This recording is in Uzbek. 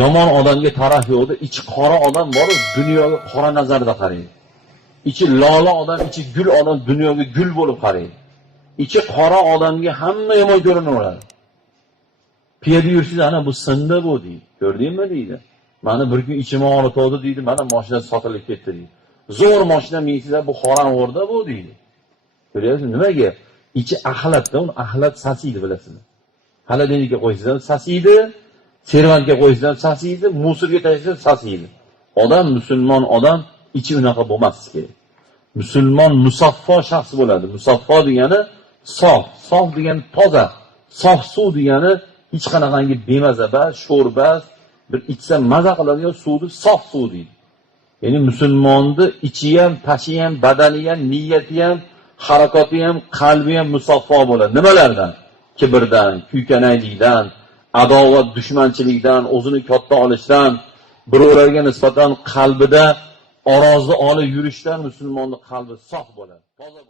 Yomon odamga taraf yo'qdi, ichi qora odam bor, dunyoga qora nazarda qaraydi. İçi lola odam, ichi gul odam dunyoga gul bo'lib qaraydi. İçi qora odamga hamma yomon ko'rinaveradi. Piyoda yursiz, ana bu sinda bu deydi. Ko'rdingmi deydi. Mana bir kun ichim og'ritadi deydi, mana mashina sotilib ketdi deydi. Zo'r mashina minsizlar, bu qorong'urda bu deydi. Ko'ryapsizmi nimaga? İçi axlatda, uni axlat sasiydi bilasizmi? Xolodilnikka qo'ysanglar sasiydi, servantga qo'ysanglar sasiydi, musorga tashlasa sasiydi. Odam, musulmon odam içi unaqa bo'lmasligi kerak. Musulmon musaffo shaxs bo'ladi. Musaffo degani sof, sof degani toza, sof suv degani hech qanaqangi bemaza bas, sho'rbas, bir ichsa maza qiladigan suvni sof suv deydi. Ya'ni musulmonni ichi ham, tashi ham, badani ham, niyati ham, harakati ham, qalbi ham musaffo bo'ladi. Nimalardan? Kibrdan, kuykanaylikdan, adovat, dushmanchilikdan, o'zini katta olishdan, birovlarga nisbatan qalbida orozi olib yurishdan musulmonning qalbi sof bo'ladi. Toza bo'ladi.